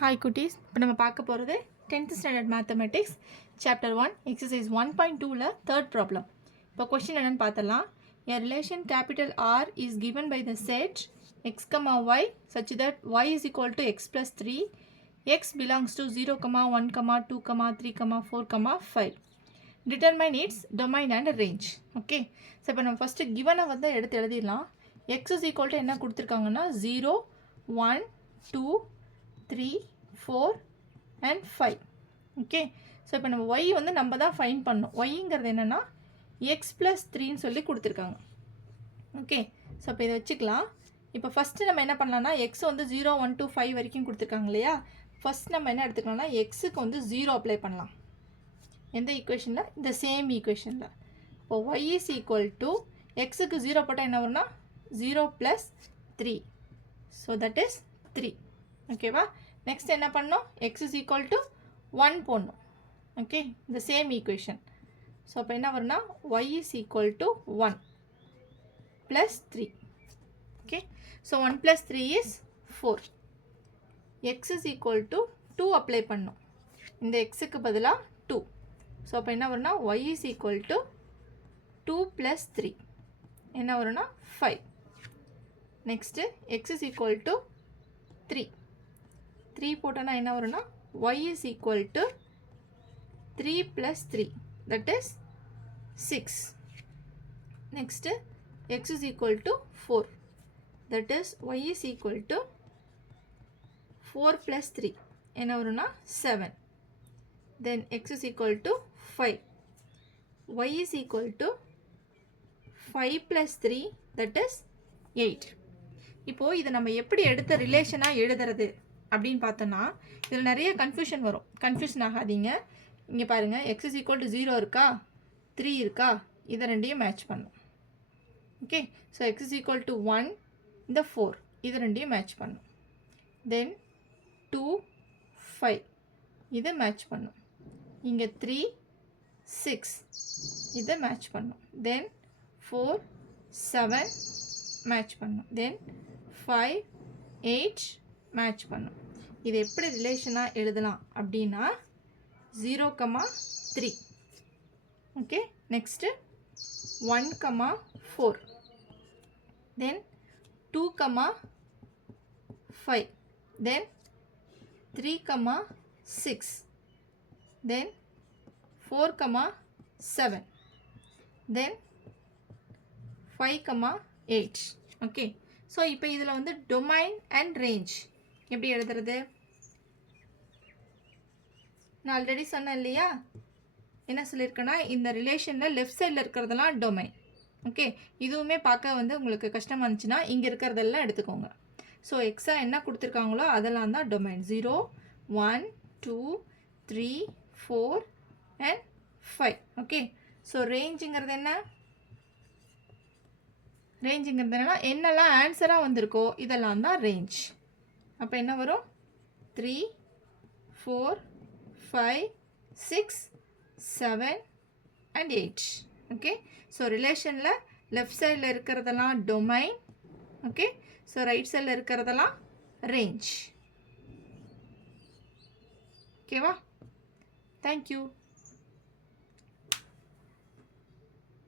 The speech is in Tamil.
Hi குட்டீஸ், இப்போ நம்ம பார்க்க போகிறது 10th standard mathematics chapter 1 exercise 1.2ல தேர்ட் ப்ராப்ளம். இப்போ கொஸ்டின் என்னென்னு பார்த்தலாம். A relation capital R is given by the set x, y such that y is equal to x plus 3, x belongs to 0, 1, 2, 3, 4, 5. Determine its domain and range. Okay, so இப்போ நம்ம ஃபஸ்ட்டு கிவனை வந்து எடுத்து எழுதிடலாம். x is equal to என்ன கொடுத்துருக்காங்கன்னா 0, 1, 2, 3, 4 and 5. ஓகே, ஸோ இப்போ நம்ம y வந்து நம்ம தான் ஃபைண்ட் பண்ணோம். yங்கிறது என்னென்னா x plus 3ன்னு சொல்லி கொடுத்துருக்காங்க. ஓகே, ஸோ இப்போ இதை வச்சுக்கலாம். இப்போ ஃபஸ்ட்டு நம்ம என்ன பண்ணலாம்னா x வந்து 0, 1, 2, 5 வரைக்கும் கொடுத்துருக்காங்க இல்லையா. ஃபஸ்ட் நம்ம என்ன எடுத்துக்கலாம்னா எக்ஸுக்கு வந்து 0 அப்ளை பண்ணலாம். எந்த ஈக்குவேஷனில்? இந்த சேம் ஈக்குவேஷனில். இப்போ y இஸ் ஈக்குவல் டு எக்ஸுக்கு 0 போட்டால் என்ன வரும்னா 0 + 3. So that is 3. ஓகேவா, நெக்ஸ்ட் என்ன பண்ணோம்? x இஸ் ஈக்குவல் டு 1 போடணும். ஓகே, இந்த சேம் ஈக்குவேஷன். ஸோ அப்போ என்ன வரும்னா y is equal to 1 + 3. Okay, so 1 + 3 is 4. x is equal to 2 apply பண்ணோம். இந்த எக்ஸுக்கு பதிலாக 2. ஸோ அப்போ என்ன வரும்னா y இஸ் ஈக்குவல் டு 2 + 3 என்ன வரும்னா 5. Next x is equal to 3. 3 போட்டோன்னா என்ன வரும்னா y is equal to 3 + 3 that is 6. Next x is equal to 4 that is y is equal to 4 + 3 என்ன வரும்னா 7. தென் x is equal to 5. y is equal to 5 + 3 that is 8. இப்போது இதை நம்ம எப்படி எடுத்த ரிலேஷனாக எழுதுறது அப்படின்னு பார்த்தோன்னா இதில் நிறைய கன்ஃபியூஷன் வரும். கன்ஃபியூஷன் ஆகாதீங்க. இங்கே பாருங்கள், x இஸ் ஈக்குவல் டு 0 இருக்கா, 3 இருக்கா, இதை ரெண்டையும் மேட்ச் பண்ணும். Okay, so x is equal to 1, இந்த 4 இது ரெண்டையும் மேட்ச் பண்ணும். தென் 2, 5 இதை மேட்ச் பண்ணும். இங்கே 3, 6 இதை மேட்ச் பண்ணும். தென் 4, 7 மேட்ச் பண்ணும். தென் 5, 8 மேட்ச் பண்ணும். இது எப்படி ரிலேஷனாக எழுதலாம் அப்படின்னா 0, 3. Okay, next 1, 4. தென் 2, 5. தென் 3, 6. தென் 4, 7. தென் 5, 8. ஓகே, ஸோ இப்போ இதில் வந்து டொமைன் அண்ட் ரேஞ்ச் எப்படி எழுதுறது? நான் ஆல்ரெடி சொன்னேன் இல்லையா, என்ன சொல்லியிருக்கேன்னா இந்த ரிலேஷனில் லெஃப்ட் சைடில் இருக்கிறதெல்லாம் டொமைன். ஓகே, இதுவுமே பார்க்க வந்து உங்களுக்கு கஷ்டமாக இருந்துச்சுன்னா இங்கே இருக்கிறதெல்லாம் எடுத்துக்கோங்க. ஸோ எக்ஸா என்ன கொடுத்துருக்காங்களோ அதெல்லாம் தான் டொமைன். 0, 1, 2, 3, 4 and 5. ஓகே, ஸோ ரேஞ்சுங்கிறது என்ன? ரேஞ்சுங்கிறது என்னென்னா என்னெல்லாம் ஆன்சராக வந்திருக்கோ இதெல்லாம் தான் ரேஞ்ச். அப்போ என்ன வரும்? 3, 4, 5, 6, 7 and 8. ஓகே, ஸோ ரிலேஷனில் லெஃப்ட் சைடில் இருக்கிறதெல்லாம் டொமைன். ஓகே, ஸோ ரைட் சைடில் இருக்கிறதெல்லாம் ரேஞ்ச். ஓகேவா? தேங்க்யூ.